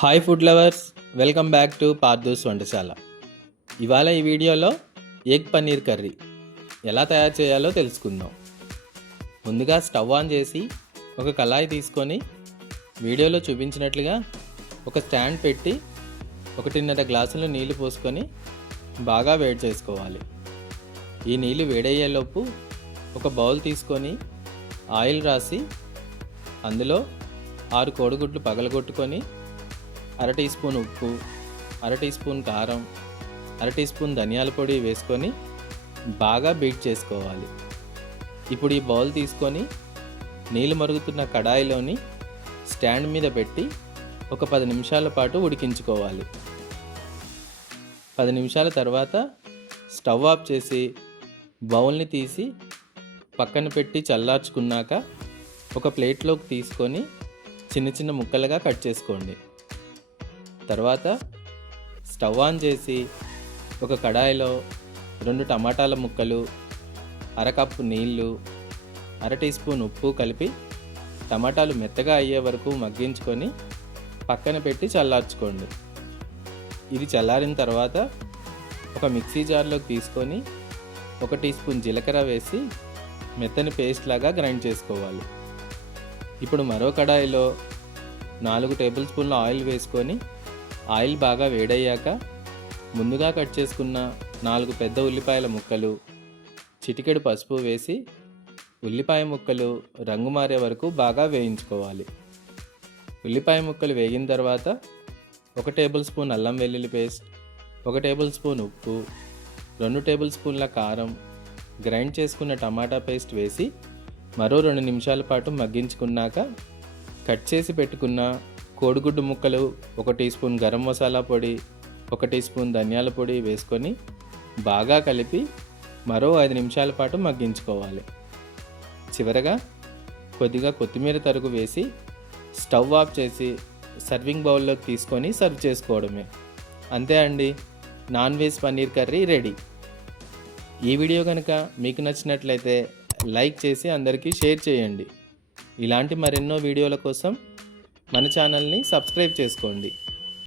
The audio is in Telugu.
Hi food lovers, welcome back to Parthu's వంటశాల. ఇవాళ ఈ వీడియోలో ఎగ్ పన్నీర్ కర్రీ ఎలా తయారు చేయాలో తెలుసుకుందాం. ముందుగా స్టవ్ ఆన్ చేసి ఒక కళాయి తీసుకొని వీడియోలో చూపించినట్లుగా ఒక స్టాండ్ పెట్టి 1.5 గ్లాసులు నీళ్లు పోసుకొని బాగా వేడి చేసుకోవాలి. ఈ నీళ్లు వేడయ్యేలోపు ఒక బౌల్ తీసుకొని ఆయిల్ రాసి అందులో 6 కోడిగుడ్లు పగలగొట్టుకొని 1/2 టీ స్పూన్ ఉప్పు, 1/2 టీ స్పూన్ కారం, 1/2 టీ స్పూన్ ధనియాల పొడి వేసుకొని బాగా బీట్ చేసుకోవాలి. ఇప్పుడు ఈ బౌల్ తీసుకొని నీళ్ళు మరుగుతున్న కడాయిలోని స్టాండ్ మీద పెట్టి ఒక 10 నిమిషాల పాటు ఉడికించుకోవాలి. 10 నిమిషాల తర్వాత స్టవ్ ఆఫ్ చేసి బౌల్ని తీసి పక్కన పెట్టి చల్లార్చుకున్నాక ఒక ప్లేట్లోకి తీసుకొని చిన్న చిన్న ముక్కలుగా కట్ చేసుకోండి. తర్వాత స్టవ్ ఆన్ చేసి ఒక కడాయిలో 2 టమాటాల ముక్కలు, 1/2 కప్పు నీళ్ళు, 1/2 టీ స్పూన్ ఉప్పు కలిపి టమాటాలు మెత్తగా అయ్యే వరకు మగ్గించుకొని పక్కన పెట్టి చల్లార్చుకోండి. ఇది చల్లారిన తర్వాత ఒక మిక్సీ జార్లోకి తీసుకొని 1 టీ స్పూన్ జీలకర్ర వేసి మెత్తని పేస్ట్ లాగా గ్రైండ్ చేసుకోవాలి. ఇప్పుడు మరో కడాయిలో 4 టేబుల్ స్పూన్ల ఆయిల్ వేసుకొని ఆయిల్ బాగా వేడయ్యాక ముందుగా కట్ చేసుకున్న 4 పెద్ద ఉల్లిపాయల ముక్కలు, చిటికెడు పసుపు వేసి ఉల్లిపాయ ముక్కలు రంగు మారే వరకు బాగా వేయించుకోవాలి. ఉల్లిపాయ ముక్కలు వేగిన తర్వాత 1 టేబుల్ స్పూన్ అల్లం వెల్లుల్లి పేస్ట్, 1 టేబుల్ స్పూన్ ఉప్పు, 2 టేబుల్ స్పూన్ల కారం, గ్రైండ్ చేసుకున్న టమాటా పేస్ట్ వేసి మరో 2 నిమిషాల పాటు మగ్గించుకున్నాక కట్ చేసి పెట్టుకున్న కోడిగుడ్డు ముక్కలు, 1 టీ స్పూన్ గరం మసాలా పొడి, 1 టీ స్పూన్ ధనియాల పొడి వేసుకొని బాగా కలిపి మరో 5 నిమిషాల పాటు మగ్గించుకోవాలి. చివరగా కొద్దిగా కొత్తిమీర తరుగు వేసి స్టవ్ ఆఫ్ చేసి సర్వింగ్ బౌల్లోకి తీసుకొని సర్వ్ చేసుకోవడమే. అంతే అండి, non veg paneer curry ready. ఈ వీడియో కనుక మీకు నచ్చినట్లయితే లైక్ చేసి అందరికీ షేర్ చేయండి. ఇలాంటి మరెన్నో వీడియోల కోసం మన ఛానల్ని సబ్స్క్రైబ్ చేసుకోండి.